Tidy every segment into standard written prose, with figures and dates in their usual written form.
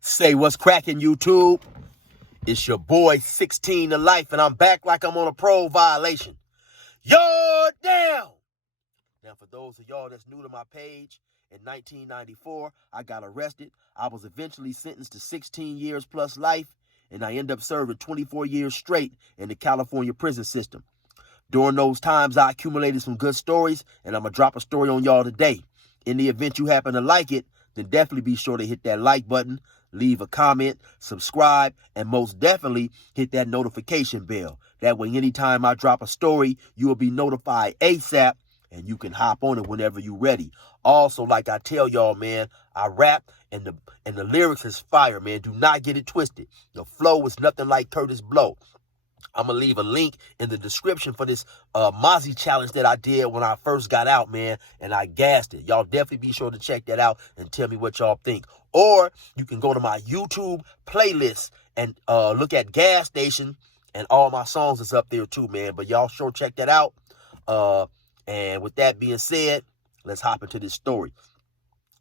Say what's cracking, YouTube. It's your boy 16 to life, and I'm back like I'm on a parole violation. You're down. Now, for those of y'all that's new to my page, in 1994, I got arrested. I was eventually sentenced to 16 years plus life, and I ended up serving 24 years straight in the California prison system. During those times, I accumulated some good stories, and I'm going to drop a story on y'all today. In the event you happen to like it, then definitely be sure to hit that like button, leave a comment, subscribe, and most definitely hit that notification bell. That way, anytime I drop a story, you will be notified ASAP, and you can hop on it whenever you're ready. Also, like I tell y'all, man, I rap, and the lyrics is fire, man. Do not get it twisted. The flow is nothing like Curtis Blow. I'm going to leave a link in the description for this Mozzy challenge that I did when I first got out, man, and I gassed it. Y'all definitely be sure to check that out and tell me what y'all think. Or you can go to my YouTube playlist and look at Gas Station, and all my songs is up there too, man. But y'all sure check that out. And with that being said, let's hop into this story.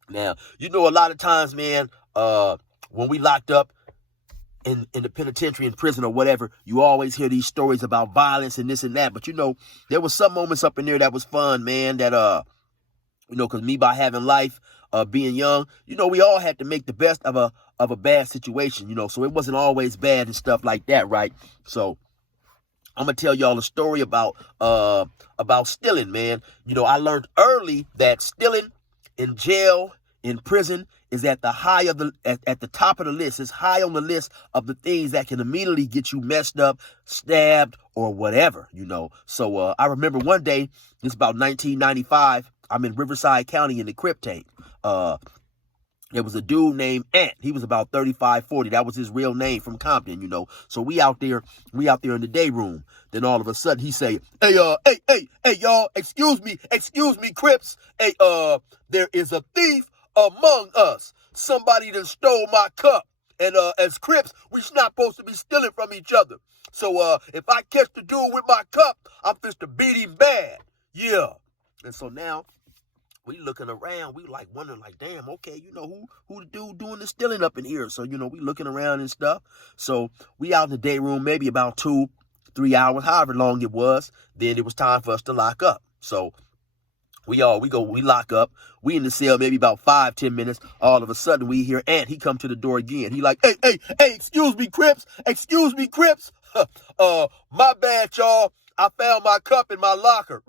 Now, you know, a lot of times, man, when we locked up, in the penitentiary, in prison or whatever, you always hear these stories about violence and this and that. But, you know, there was some moments up in there that was fun, man, that, you know, because me, by having life, being young, you know, we all had to make the best of a bad situation, you know, so it wasn't always bad and stuff like that, right? So I'm going to tell y'all a story about stealing, man. You know, I learned early that stealing in jail, in prison, is at the high of at the top of the list. It's high on the list of the things that can immediately get you messed up, stabbed, or whatever, you know. So I remember one day, it's about 1995, I'm in Riverside County in the Crip Tank. There was a dude named Ant. He was about 35, 40. That was his real name, from Compton, you know. So we out there in the day room. Then all of a sudden he say, hey, y'all, excuse me, Crips. Hey, there is a thief among us. Somebody that stole my cup. And as Crips, we not supposed to be stealing from each other. So if I catch the dude with my cup, I'm supposed to beat him bad. Yeah. And so now we looking around, we like wondering, like, damn, okay, you know, who the dude doing the stealing up in here? So, you know, we looking around and stuff. So we out in the day room maybe about 2-3 hours, however long it was. Then it was time for us to lock up. So we lock up. We in the cell maybe about 5-10 minutes. All of a sudden we hear Ant. He come to the door again. He like, hey, excuse me, Crips. My bad, y'all. I found my cup in my locker.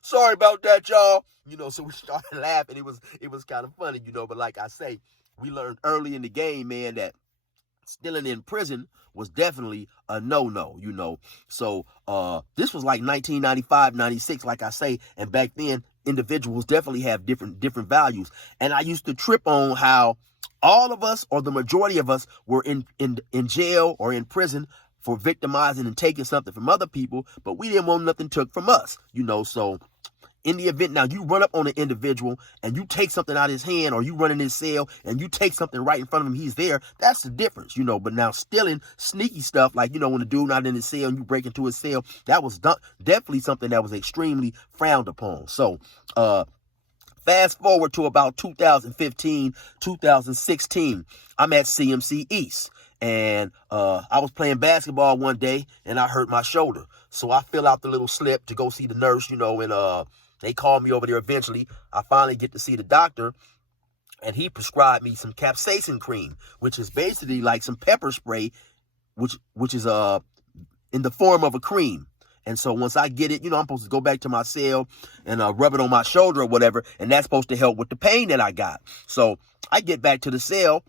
Sorry about that, y'all. You know, so we started laughing. It was kind of funny, you know. But like I say, we learned early in the game, man, that stealing in prison was definitely a no-no, you know. So this was like 1995, 96, like I say. And back then, individuals definitely have different values. And I used to trip on how all of us, or the majority of us, were in jail or in prison for victimizing and taking something from other people, but we didn't want nothing took from us, you know. So in the event now you run up on an individual and you take something out of his hand, or you run in his cell and you take something right in front of him, he's there, that's the difference, you know. But now stealing, sneaky stuff, like, you know, when the dude not in his cell and you break into his cell, that was definitely something that was extremely frowned upon. So fast forward to about 2015, 2016, I'm at CMC East. And I was playing basketball one day, and I hurt my shoulder. So I fill out the little slip to go see the nurse, you know, and they called me over there eventually. I finally get to see the doctor, and he prescribed me some capsaicin cream, which is basically like some pepper spray, which is in the form of a cream. And so once I get it, you know, I'm supposed to go back to my cell and rub it on my shoulder or whatever, and that's supposed to help with the pain that I got. So I get back to the cell.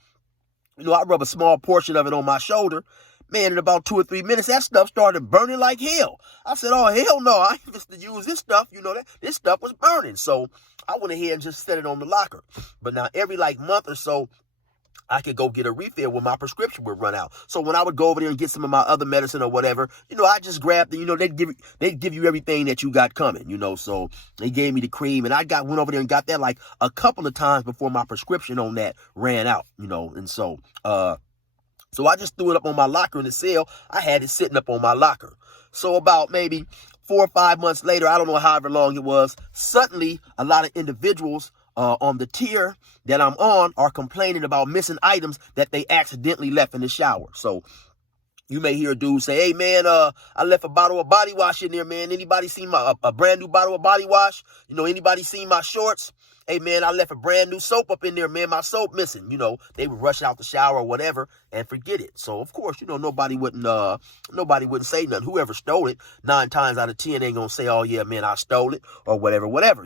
You know, I rub a small portion of it on my shoulder. Man, in about 2 or 3 minutes, that stuff started burning like hell. I said, oh, hell no, I ain't supposed to use this stuff. You know, this stuff was burning. So I went ahead and just set it on the locker. But now every like month or so, I could go get a refill when my prescription would run out. So when I would go over there and get some of my other medicine or whatever, you know, I just grabbed it. You know, they'd give you everything that you got coming, you know. So they gave me the cream, and I went over there and got that like a couple of times before my prescription on that ran out, you know. And so I just threw it up on my locker in the cell. I had it sitting up on my locker. So about maybe 4 or 5 months later, I don't know however long it was, suddenly a lot of individuals on the tier that I'm on are complaining about missing items that they accidentally left in the shower. So you may hear a dude say, hey, man, I left a bottle of body wash in there, man. Anybody seen a brand new bottle of body wash? Anybody seen my shorts? Hey, man, I left a brand new soap up in there, man. My soap missing. They would rush out the shower or whatever and forget it. So, of course, nobody wouldn't say nothing. Whoever stole it, 9 times out of 10 ain't going to say, oh, yeah, man, I stole it or whatever.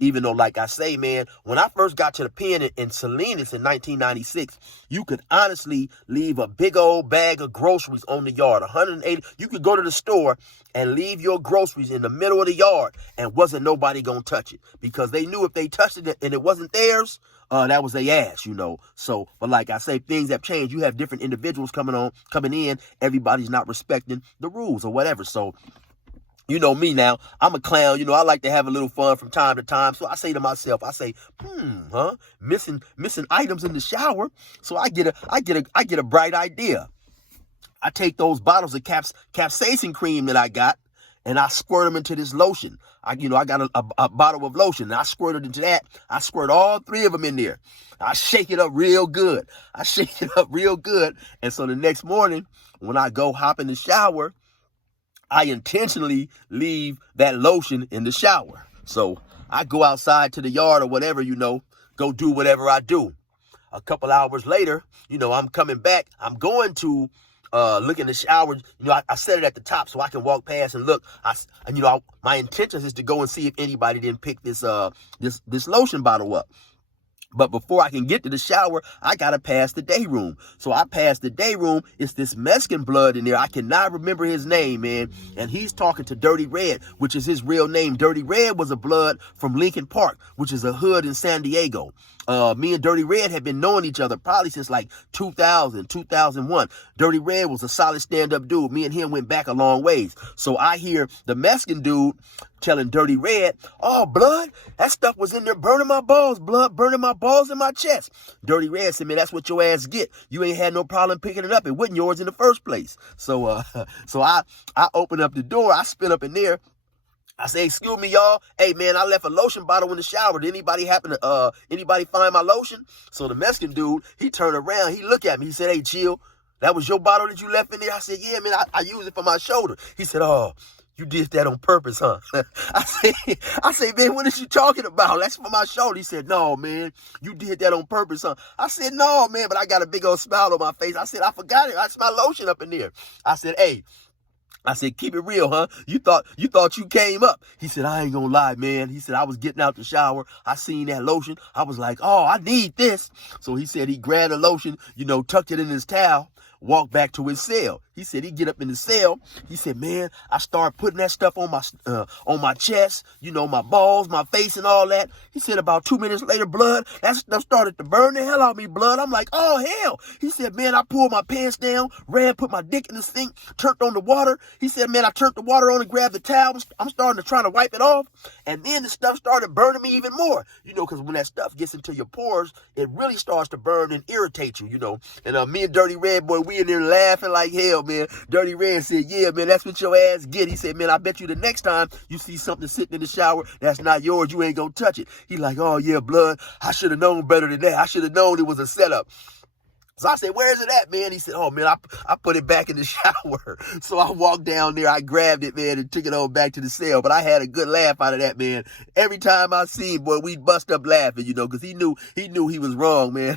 Even though, like I say, man, when I first got to the pen in Salinas in 1996, you could honestly leave a big old bag of groceries on the yard, 180. You could go to the store and leave your groceries in the middle of the yard and wasn't nobody going to touch it because they knew if they touched it and it wasn't theirs, that was their ass, So, but like I say, things have changed. You have different individuals coming in. Everybody's not respecting the rules or whatever. So, you know me now, I'm a clown. I like to have a little fun from time to time. So I say to myself, missing items in the shower. So I get a bright idea. I take those bottles of capsaicin cream that I got and I squirt them into this lotion. I got a bottle of lotion and I squirt it into that. I squirt all 3 of them in there. I shake it up real good. And so the next morning when I go hop in the shower, I intentionally leave that lotion in the shower. So I go outside to the yard or whatever, go do whatever I do. A couple hours later, I'm coming back. I'm going to look in the shower. I set it at the top so I can walk past and look. My intention is to go and see if anybody didn't pick this lotion bottle up. But before I can get to the shower, I got to pass the day room. So I pass the day room. It's this Mexican blood in there. I cannot remember his name, man. And he's talking to Dirty Red, which is his real name. Dirty Red was a blood from Lincoln Park, which is a hood in San Diego. Me and Dirty Red had been knowing each other probably since like 2000, 2001. Dirty Red was a solid stand-up dude. Me and him went back a long ways. So I hear the Mexican dude telling Dirty Red, oh, blood, that stuff was in there burning my balls, blood, burning my balls in my chest. Dirty Red said, man, that's what your ass get. You ain't had no problem picking it up. It wasn't yours in the first place. So I open up the door. I spin up in there. I say, excuse me, y'all. Hey, man, I left a lotion bottle in the shower. Did anybody anybody find my lotion? So the Mexican dude, he turned around. He looked at me. He said, hey, chill. That was your bottle that you left in there? I said, yeah, man, I use it for my shoulder. He said, oh, you did that on purpose, huh? I say, man, what is you talking about? That's for my shoulder. He said, no, man, you did that on purpose, huh? I said, no, man, but I got a big old smile on my face. I said, I forgot it. That's my lotion up in there. I said, hey. I said, keep it real, huh? You thought you came up. He said, I ain't gonna lie, man. He said, I was getting out the shower. I seen that lotion. I was like, oh, I need this. So he said he grabbed the lotion, tucked it in his towel, walked back to his cell. He said he get up in the cell. He said, man, I started putting that stuff on my chest, my balls, my face and all that. He said about 2 minutes later, blood, that stuff started to burn the hell out of me, blood. I'm like, oh, hell. He said, man, I pulled my pants down, ran, put my dick in the sink, turned on the water. He said, man, I turned the water on and grabbed the towel. I'm starting to try to wipe it off. And then the stuff started burning me even more, because when that stuff gets into your pores, it really starts to burn and irritate you, And me and Dirty Red, boy, we in there laughing like hell, man. Dirty Red said, yeah, man, that's what your ass get. He said, man, I bet you the next time you see something sitting in the shower that's not yours, you ain't gonna touch it. He like, oh, yeah, blood, I should have known better than that. I should have known it was a setup. So I said, where is it at, man? He said, oh, man, I put it back in the shower. So I walked down there, I grabbed it, man, and took it on back to the cell. But I had a good laugh out of that, man. Every time I see him, boy, we'd bust up laughing, because he knew he was wrong, man.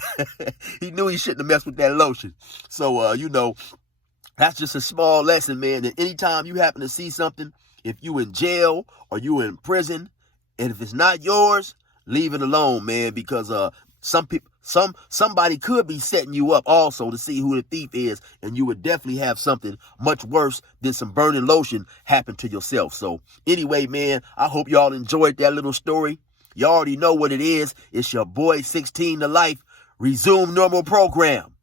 He knew he shouldn't have messed with that lotion. So, that's just a small lesson, man, that anytime you happen to see something, if you in jail or you in prison, and if it's not yours, leave it alone, man, because somebody could be setting you up also to see who the thief is, and you would definitely have something much worse than some burning lotion happen to yourself. So anyway, man, I hope y'all enjoyed that little story. You already know what it is. It's your boy 16 to Life. Resume normal program.